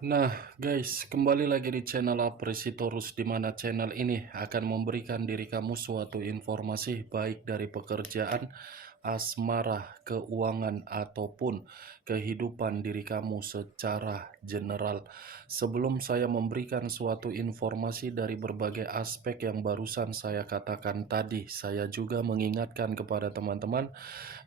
Nah, guys, kembali lagi di channel Apresitorus, di mana channel ini akan memberikan diri kamu suatu informasi baik dari pekerjaan, asmara, keuangan, ataupun kehidupan diri kamu secara general. Sebelum saya memberikan suatu informasi dari berbagai aspek yang barusan saya katakan tadi, saya juga mengingatkan kepada teman-teman,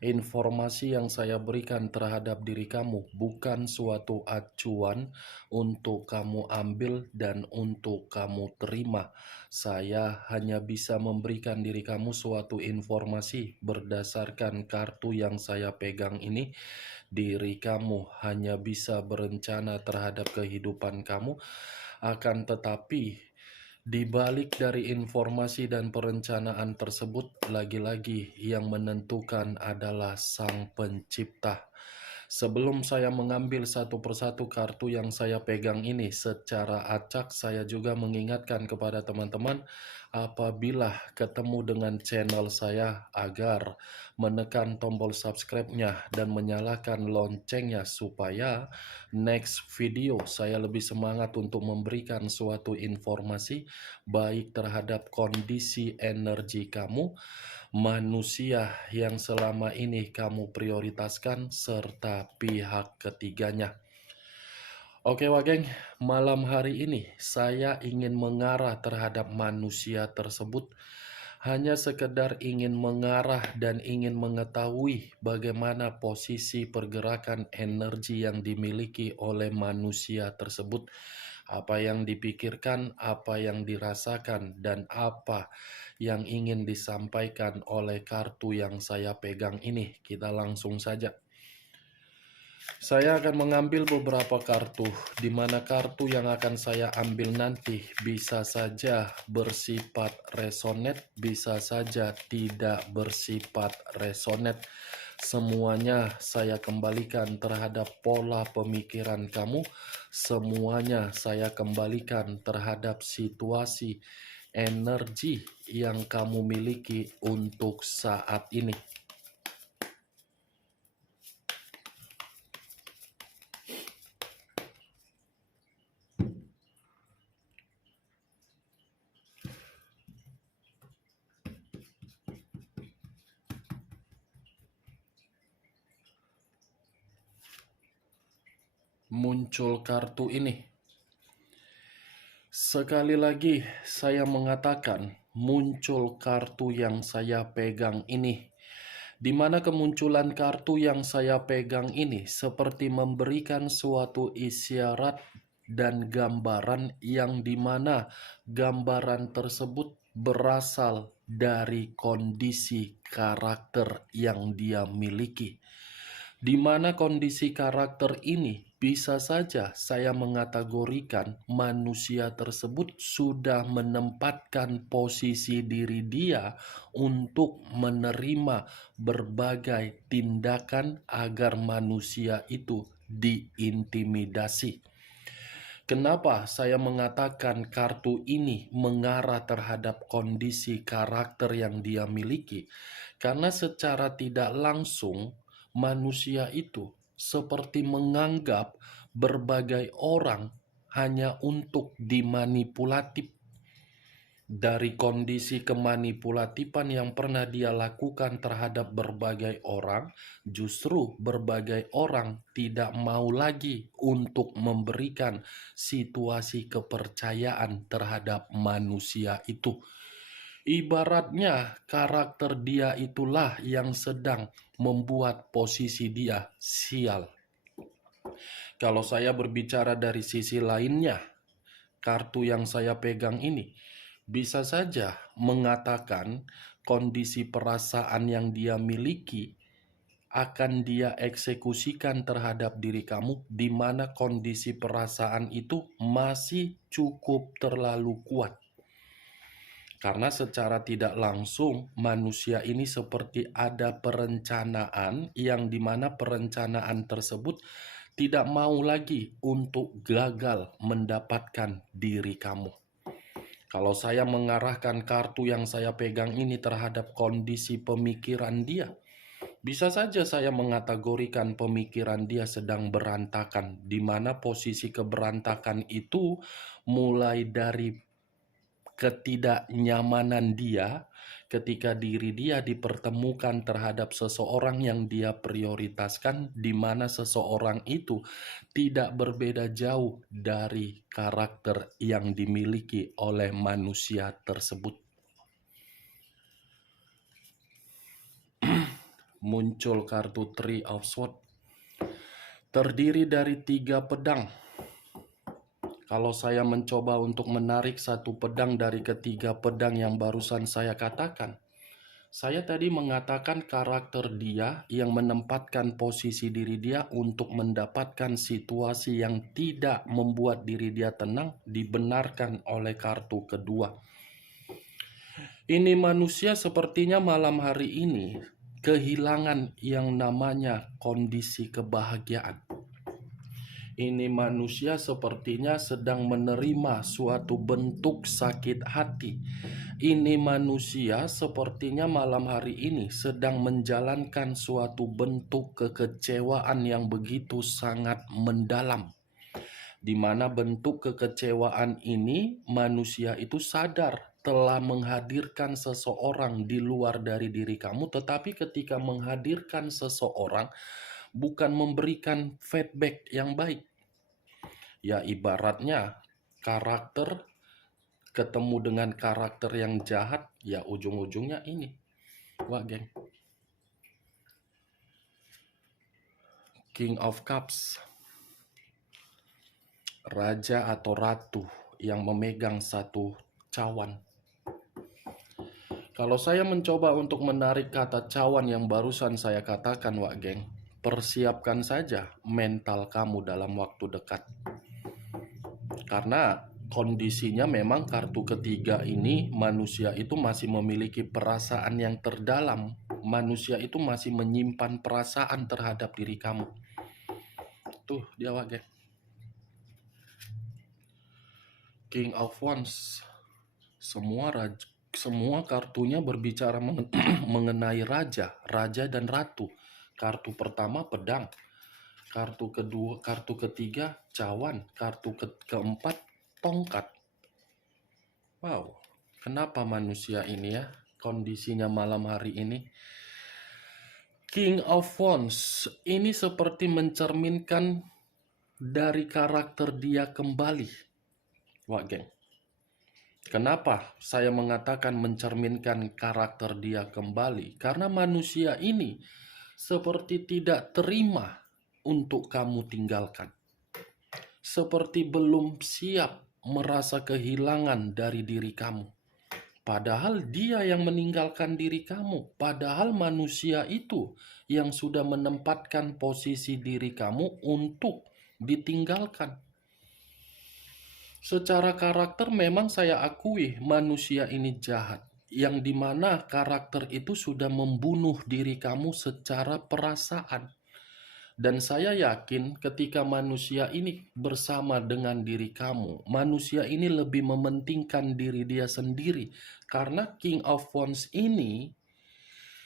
informasi yang saya berikan terhadap diri kamu bukan suatu acuan untuk kamu ambil dan untuk kamu terima. Saya hanya bisa memberikan diri kamu suatu informasi berdasarkan kartu yang saya pegang ini. Diri kamu hanya bisa berencana terhadap kehidupan kamu, akan tetapi di balik dari informasi dan perencanaan tersebut, lagi-lagi yang menentukan adalah Sang Pencipta. Sebelum saya mengambil satu persatu kartu yang saya pegang ini secara acak, saya juga mengingatkan kepada teman-teman apabila ketemu dengan channel saya agar menekan tombol subscribe-nya dan menyalakan loncengnya supaya next video saya lebih semangat untuk memberikan suatu informasi baik terhadap kondisi energi kamu, manusia yang selama ini kamu prioritaskan, serta pihak ketiganya. Oke Wageng, malam hari ini saya ingin mengarah terhadap manusia tersebut. Hanya sekedar ingin mengarah dan ingin mengetahui bagaimana posisi pergerakan energi yang dimiliki oleh manusia tersebut. Apa yang dipikirkan, apa yang dirasakan, dan apa yang ingin disampaikan oleh kartu yang saya pegang ini. Kita langsung saja. Saya akan mengambil beberapa kartu, di mana kartu yang akan saya ambil nanti bisa saja bersifat resonate, bisa saja tidak bersifat resonate. Semuanya saya kembalikan terhadap pola pemikiran kamu, semuanya saya kembalikan terhadap situasi energi yang kamu miliki untuk saat ini. Muncul kartu ini. Sekali lagi saya mengatakan muncul kartu yang saya pegang ini. Di mana kemunculan kartu yang saya pegang ini seperti memberikan suatu isyarat dan gambaran yang dimana gambaran tersebut berasal dari kondisi karakter yang dia miliki. Di mana kondisi karakter ini bisa saja saya mengategorikan manusia tersebut sudah menempatkan posisi diri dia untuk menerima berbagai tindakan agar manusia itu diintimidasi. Kenapa saya mengatakan kartu ini mengarah terhadap kondisi karakter yang dia miliki? Karena secara tidak langsung manusia itu seperti menganggap berbagai orang hanya untuk dimanipulatif. Dari kondisi kemanipulatifan yang pernah dia lakukan terhadap berbagai orang, justru berbagai orang tidak mau lagi untuk memberikan situasi kepercayaan terhadap manusia itu. Ibaratnya karakter dia itulah yang sedang membuat posisi dia sial. Kalau saya berbicara dari sisi lainnya, kartu yang saya pegang ini bisa saja mengatakan kondisi perasaan yang dia miliki akan dia eksekusikan terhadap diri kamu, di mana kondisi perasaan itu masih cukup terlalu kuat. Karena secara tidak langsung manusia ini seperti ada perencanaan yang dimana perencanaan tersebut tidak mau lagi untuk gagal mendapatkan diri kamu. Kalau saya mengarahkan kartu yang saya pegang ini terhadap kondisi pemikiran dia, Bisa saja saya mengategorikan pemikiran dia sedang berantakan, di mana posisi keberantakan itu mulai dari ketidaknyamanan dia ketika diri dia dipertemukan terhadap seseorang yang dia prioritaskan, di mana seseorang itu tidak berbeda jauh dari karakter yang dimiliki oleh manusia tersebut. Muncul kartu Three of Swords, terdiri dari 3 pedang. Kalau saya mencoba untuk menarik satu pedang dari ketiga pedang yang barusan saya katakan, saya tadi mengatakan karakter dia yang menempatkan posisi diri dia untuk mendapatkan situasi yang tidak membuat diri dia tenang dibenarkan oleh kartu kedua. Ini manusia sepertinya malam hari ini kehilangan yang namanya kondisi kebahagiaan. Ini manusia sepertinya sedang menerima suatu bentuk sakit hati. Ini manusia sepertinya malam hari ini sedang menjalankan suatu bentuk kekecewaan yang begitu sangat mendalam. Di mana bentuk kekecewaan ini manusia itu sadar telah menghadirkan seseorang di luar dari diri kamu, tetapi ketika menghadirkan seseorang bukan memberikan feedback yang baik. Ya ibaratnya karakter ketemu dengan karakter yang jahat, ya ujung-ujungnya ini. Wah geng. King of Cups. Raja atau ratu yang memegang satu cawan. Kalau saya mencoba untuk menarik kata cawan yang barusan saya katakan, Wak Geng, persiapkan saja mental kamu dalam waktu dekat. Karena kondisinya memang kartu ketiga ini manusia itu masih memiliki perasaan yang terdalam. Manusia itu masih menyimpan perasaan terhadap diri kamu. Tuh dia, Wak Geng. King of Wands. Semua kartunya berbicara mengenai raja dan ratu. Kartu pertama pedang, kartu kedua, kartu ketiga cawan, kartu keempat tongkat. Wow, kenapa manusia ini ya kondisinya malam hari ini? King of Wands ini seperti mencerminkan dari karakter dia kembali. Wah geng, kenapa saya mengatakan mencerminkan karakter dia kembali? Karena manusia ini seperti tidak terima untuk kamu tinggalkan. Seperti belum siap merasa kehilangan dari diri kamu. Padahal dia yang meninggalkan diri kamu. Padahal manusia itu yang sudah menempatkan posisi diri kamu untuk ditinggalkan. Secara karakter memang saya akui manusia ini jahat, yang dimana karakter itu sudah membunuh diri kamu secara perasaan. Dan saya yakin ketika manusia ini bersama dengan diri kamu, manusia ini lebih mementingkan diri dia sendiri. Karena King of Wands ini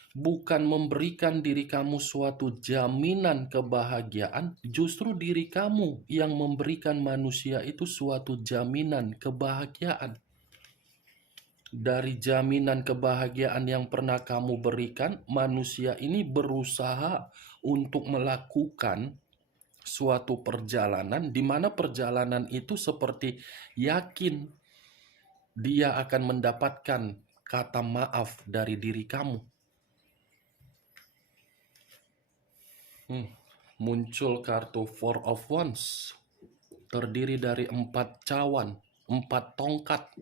bukan memberikan diri kamu suatu jaminan kebahagiaan, justru diri kamu yang memberikan manusia itu suatu jaminan kebahagiaan. Dari jaminan kebahagiaan yang pernah kamu berikan, manusia ini berusaha untuk melakukan suatu perjalanan, di mana perjalanan itu seperti yakin dia akan mendapatkan kata maaf dari diri kamu. Muncul kartu Four of Wands, terdiri dari 4 cawan, 4 tongkat.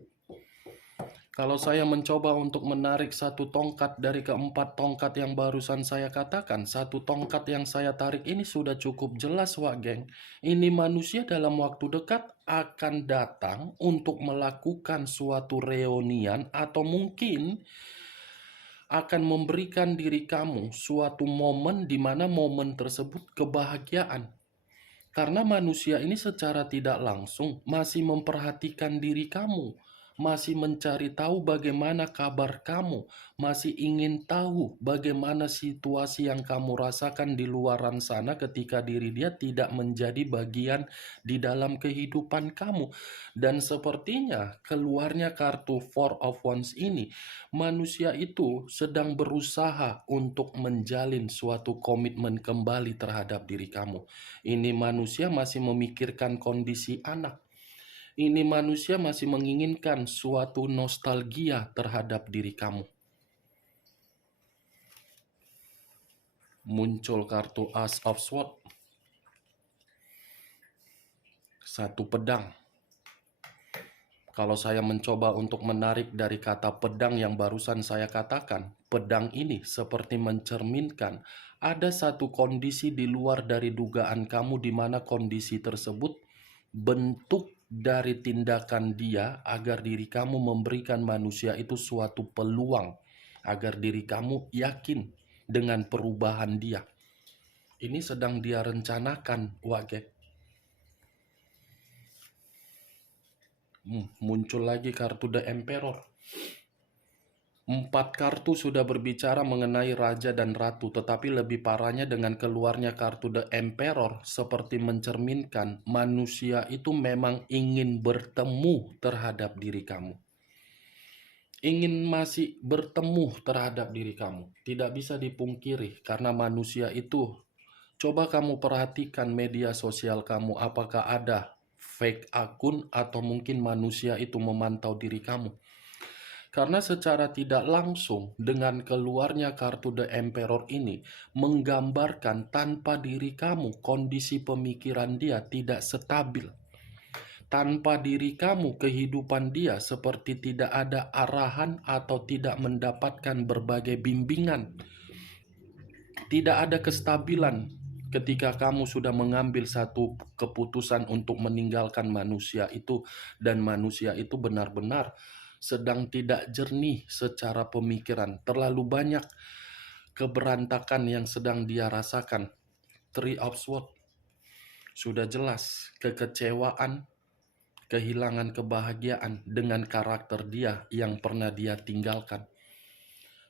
Kalau saya mencoba untuk menarik satu tongkat dari keempat tongkat yang barusan saya katakan, satu tongkat yang saya tarik ini sudah cukup jelas, Wak Geng. Ini manusia dalam waktu dekat akan datang untuk melakukan suatu reunian atau mungkin akan memberikan diri kamu suatu momen di mana momen tersebut kebahagiaan. Karena manusia ini secara tidak langsung masih memperhatikan diri kamu, masih mencari tahu bagaimana kabar kamu, masih ingin tahu bagaimana situasi yang kamu rasakan di luaran sana ketika diri dia tidak menjadi bagian di dalam kehidupan kamu. Dan sepertinya keluarnya kartu Four of Wands ini, manusia itu sedang berusaha untuk menjalin suatu komitmen kembali terhadap diri kamu. Ini manusia masih memikirkan kondisi anak. Ini manusia masih menginginkan suatu nostalgia terhadap diri kamu. Muncul kartu Ace of Swords. Satu pedang. Kalau saya mencoba untuk menarik dari kata pedang yang barusan saya katakan, pedang ini seperti mencerminkan ada satu kondisi di luar dari dugaan kamu, di mana kondisi tersebut bentuk dari tindakan dia agar diri kamu memberikan manusia itu suatu peluang, agar diri kamu yakin dengan perubahan dia. Ini sedang dia rencanakan, Wage. Muncul lagi kartu The Emperor. 4 kartu sudah berbicara mengenai raja dan ratu, tetapi lebih parahnya dengan keluarnya kartu The Emperor seperti mencerminkan manusia itu memang ingin bertemu terhadap diri kamu. Ingin masih bertemu terhadap diri kamu. Tidak bisa dipungkiri karena manusia itu, coba kamu perhatikan media sosial kamu, apakah ada fake akun atau mungkin manusia itu memantau diri kamu. Karena secara tidak langsung dengan keluarnya kartu The Emperor ini menggambarkan tanpa diri kamu kondisi pemikiran dia tidak stabil. Tanpa diri kamu kehidupan dia seperti tidak ada arahan atau tidak mendapatkan berbagai bimbingan. Tidak ada kestabilan ketika kamu sudah mengambil satu keputusan untuk meninggalkan manusia itu, dan manusia itu benar-benar sedang tidak jernih secara pemikiran. Terlalu banyak keberantakan yang sedang dia rasakan. Three of Swords. Sudah jelas kekecewaan, kehilangan kebahagiaan dengan karakter dia yang pernah dia tinggalkan.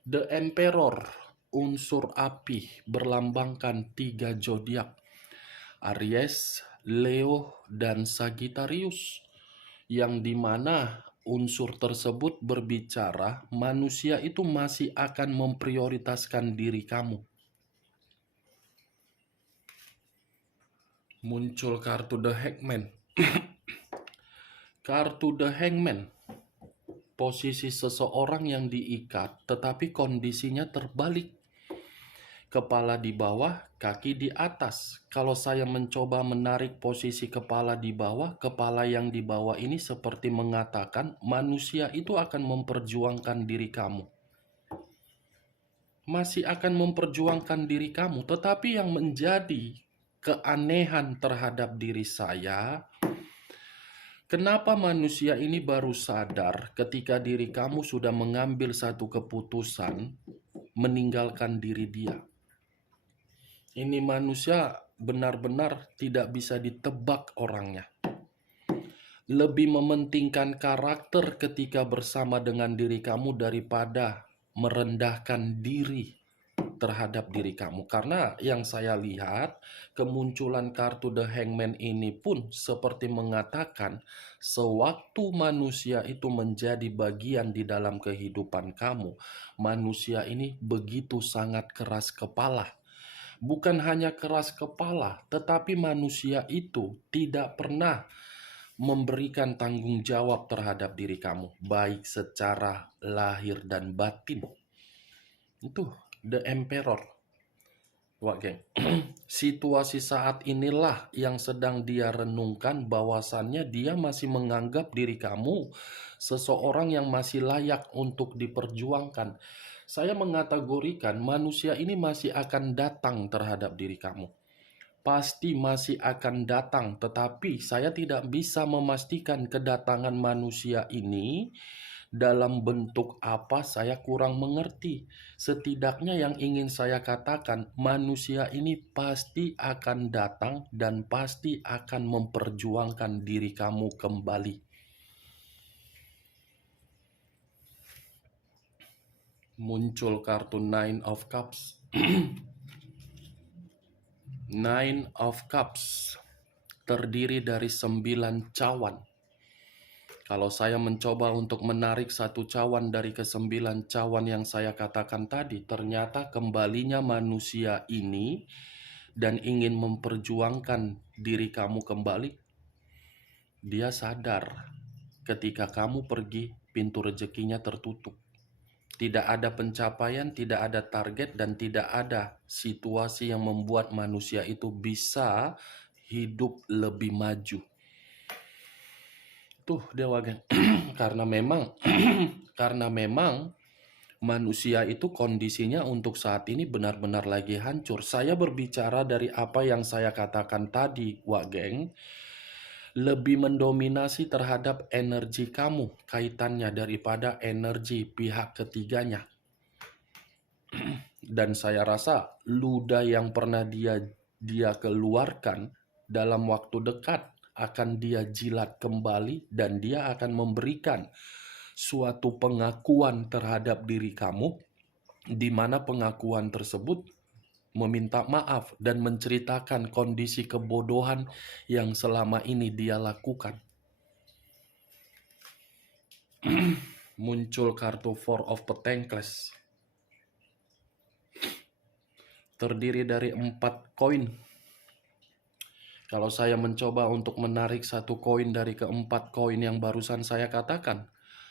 The Emperor, unsur api, berlambangkan 3 zodiak. Aries, Leo, dan Sagittarius. Yang dimana unsur tersebut berbicara manusia itu masih akan memprioritaskan diri kamu. Muncul kartu The Hangman. Kartu The Hangman, posisi seseorang yang diikat tetapi kondisinya terbalik. Kepala di bawah, kaki di atas. Kalau saya mencoba menarik posisi kepala di bawah, kepala yang di bawah ini seperti mengatakan manusia itu akan memperjuangkan diri kamu. Masih akan memperjuangkan diri kamu, tetapi yang menjadi keanehan terhadap diri saya, kenapa manusia ini baru sadar ketika diri kamu sudah mengambil satu keputusan meninggalkan diri dia. Ini manusia benar-benar tidak bisa ditebak orangnya. Lebih mementingkan karakter ketika bersama dengan diri kamu daripada merendahkan diri terhadap diri kamu. Karena yang saya lihat, kemunculan kartu The Hangman ini pun seperti mengatakan sewaktu manusia itu menjadi bagian di dalam kehidupan kamu, manusia ini begitu sangat keras kepala. Bukan hanya keras kepala, tetapi manusia itu tidak pernah memberikan tanggung jawab terhadap diri kamu, baik secara lahir dan batin. Itu The Emperor. Wah, geng. Situasi saat inilah yang sedang dia renungkan, bahwasannya dia masih menganggap diri kamu seseorang yang masih layak untuk diperjuangkan. Saya mengategorikan manusia ini masih akan datang terhadap diri kamu. Pasti masih akan datang, tetapi saya tidak bisa memastikan kedatangan manusia ini dalam bentuk apa, saya kurang mengerti. Setidaknya yang ingin saya katakan, manusia ini pasti akan datang dan pasti akan memperjuangkan diri kamu kembali. Muncul kartu Nine of Cups. Nine of Cups terdiri dari 9 cawan. Kalau saya mencoba untuk menarik satu cawan dari ke-9 cawan yang saya katakan tadi, ternyata kembalinya manusia ini dan ingin memperjuangkan diri kamu kembali. Dia sadar ketika kamu pergi, pintu rezekinya tertutup. Tidak ada pencapaian, tidak ada target, dan tidak ada situasi yang membuat manusia itu bisa hidup lebih maju. Tuh Dewa Geng. karena memang manusia itu kondisinya untuk saat ini benar-benar lagi hancur. Saya berbicara dari apa yang saya katakan tadi, Wak Geng, lebih mendominasi terhadap energi kamu kaitannya daripada energi pihak ketiganya. Dan saya rasa ludah yang pernah dia keluarkan dalam waktu dekat akan dia jilat kembali, dan dia akan memberikan suatu pengakuan terhadap diri kamu, di mana pengakuan tersebut meminta maaf dan menceritakan kondisi kebodohan yang selama ini dia lakukan. Muncul kartu Four of Pentacles. Terdiri dari 4 koin. Kalau saya mencoba untuk menarik satu koin dari keempat koin yang barusan saya katakan,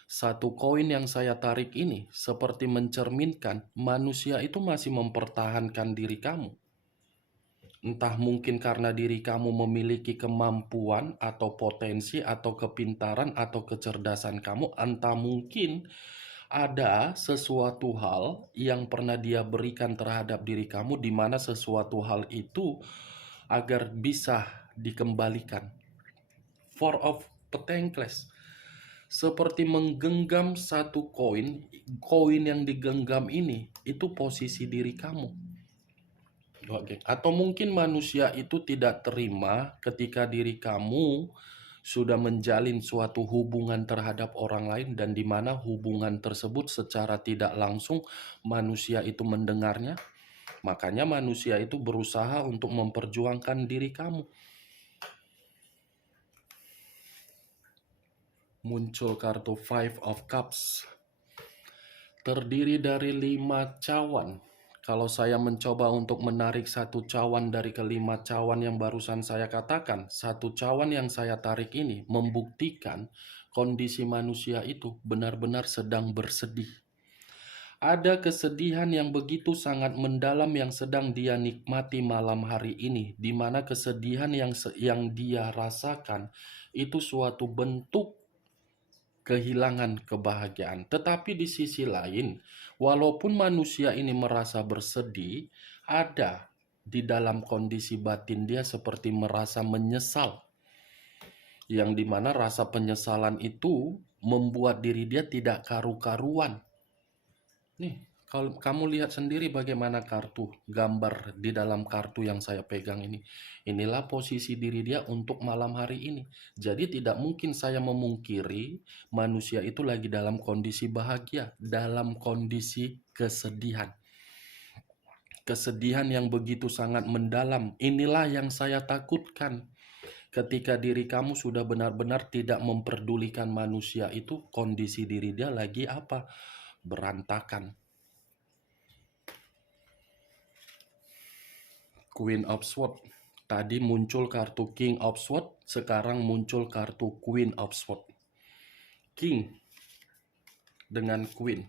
satu koin yang saya tarik ini seperti mencerminkan manusia itu masih mempertahankan diri kamu. Entah mungkin karena diri kamu memiliki kemampuan atau potensi atau kepintaran atau kecerdasan kamu, entah mungkin ada sesuatu hal yang pernah dia berikan terhadap diri kamu, di mana sesuatu hal itu agar bisa dikembalikan. Four of Pentacles seperti menggenggam satu koin. Koin yang digenggam ini itu posisi diri kamu. Oke. Atau mungkin manusia itu tidak terima ketika diri kamu sudah menjalin suatu hubungan terhadap orang lain, dan di mana hubungan tersebut secara tidak langsung manusia itu mendengarnya. Makanya manusia itu berusaha untuk memperjuangkan diri kamu. Muncul kartu Five of Cups. Terdiri dari 5 cawan. Kalau saya mencoba untuk menarik satu cawan dari kelima cawan yang barusan saya katakan, satu cawan yang saya tarik ini membuktikan kondisi manusia itu benar-benar sedang bersedih. Ada kesedihan yang begitu sangat mendalam yang sedang dia nikmati malam hari ini, di mana kesedihan yang dia rasakan itu suatu bentuk kehilangan kebahagiaan. Tetapi di sisi lain, walaupun manusia ini merasa bersedih, ada di dalam kondisi batin dia seperti merasa menyesal, yang dimana rasa penyesalan itu membuat diri dia tidak karu-karuan. Nih, kalau kamu lihat sendiri bagaimana kartu gambar di dalam kartu yang saya pegang ini. Inilah posisi diri dia untuk malam hari ini. Jadi tidak mungkin saya memungkiri manusia itu lagi dalam kondisi bahagia, dalam kondisi kesedihan. Kesedihan yang begitu sangat mendalam. Inilah yang saya takutkan. Ketika diri kamu sudah benar-benar tidak memperdulikan manusia itu, kondisi diri dia lagi apa? Berantakan. Queen of Swords. Tadi muncul kartu King of Swords, sekarang muncul kartu Queen of Swords. King dengan Queen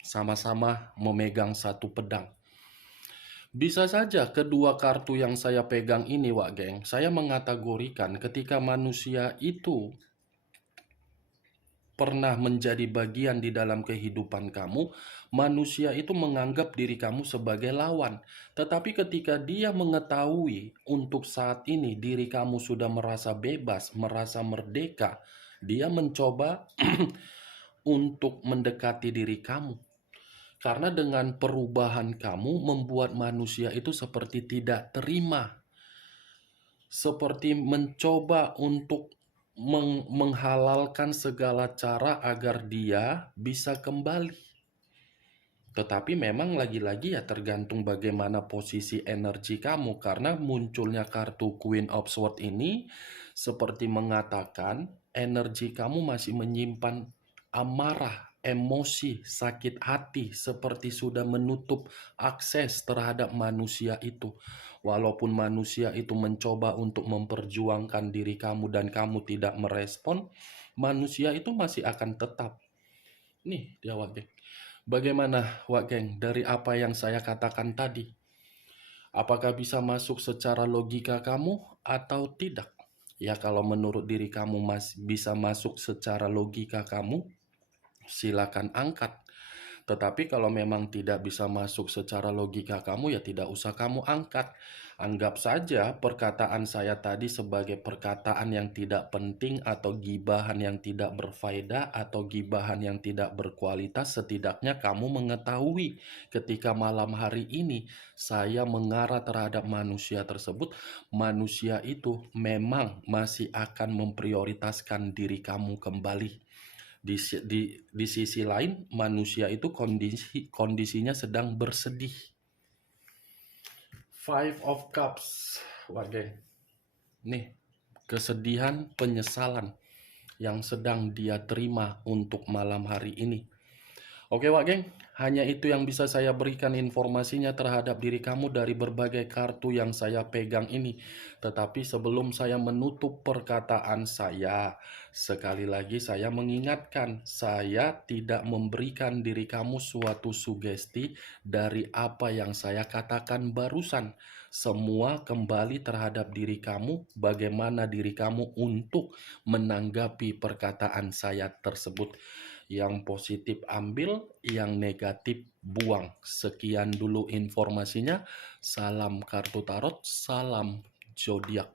sama-sama memegang satu pedang. Bisa saja kedua kartu yang saya pegang ini, Wak Geng, saya mengategorikan ketika manusia itu pernah menjadi bagian di dalam kehidupan kamu, manusia itu menganggap diri kamu sebagai lawan. Tetapi ketika dia mengetahui untuk saat ini diri kamu sudah merasa bebas, merasa merdeka, dia mencoba untuk mendekati diri kamu. Karena dengan perubahan kamu membuat manusia itu seperti tidak terima. Seperti mencoba untuk menghalalkan segala cara agar dia bisa kembali. Tetapi memang lagi-lagi ya tergantung bagaimana posisi energi kamu, karena munculnya kartu Queen of Swords ini seperti mengatakan energi kamu masih menyimpan amarah, emosi, sakit hati, seperti sudah menutup akses terhadap manusia itu. Walaupun manusia itu mencoba untuk memperjuangkan diri kamu dan kamu tidak merespon, manusia itu masih akan tetap. Nih dia, Wak Geng. Bagaimana, Wak Geng, dari apa yang saya katakan tadi? Apakah bisa masuk secara logika kamu atau tidak? Ya, kalau menurut diri kamu bisa masuk secara logika kamu, silakan angkat. Tetapi kalau memang tidak bisa masuk secara logika kamu, ya tidak usah kamu angkat. Anggap saja perkataan saya tadi sebagai perkataan yang tidak penting atau gibahan yang tidak berfaedah atau gibahan yang tidak berkualitas. Setidaknya kamu mengetahui ketika malam hari ini saya mengarah terhadap manusia tersebut, manusia itu memang masih akan memprioritaskan diri kamu kembali. Di sisi lain, manusia itu kondisinya sedang bersedih. Five of Cups, Wage. Nih, kesedihan, penyesalan yang sedang dia terima untuk malam hari ini. Oke, Wak Geng, hanya itu yang bisa saya berikan informasinya terhadap diri kamu dari berbagai kartu yang saya pegang ini. Tetapi sebelum saya menutup perkataan saya, sekali lagi saya mengingatkan, saya tidak memberikan diri kamu suatu sugesti dari apa yang saya katakan barusan. Semua kembali terhadap diri kamu, bagaimana diri kamu untuk menanggapi perkataan saya tersebut. Yang positif ambil, yang negatif buang. Sekian dulu informasinya. Salam kartu tarot, salam zodiak.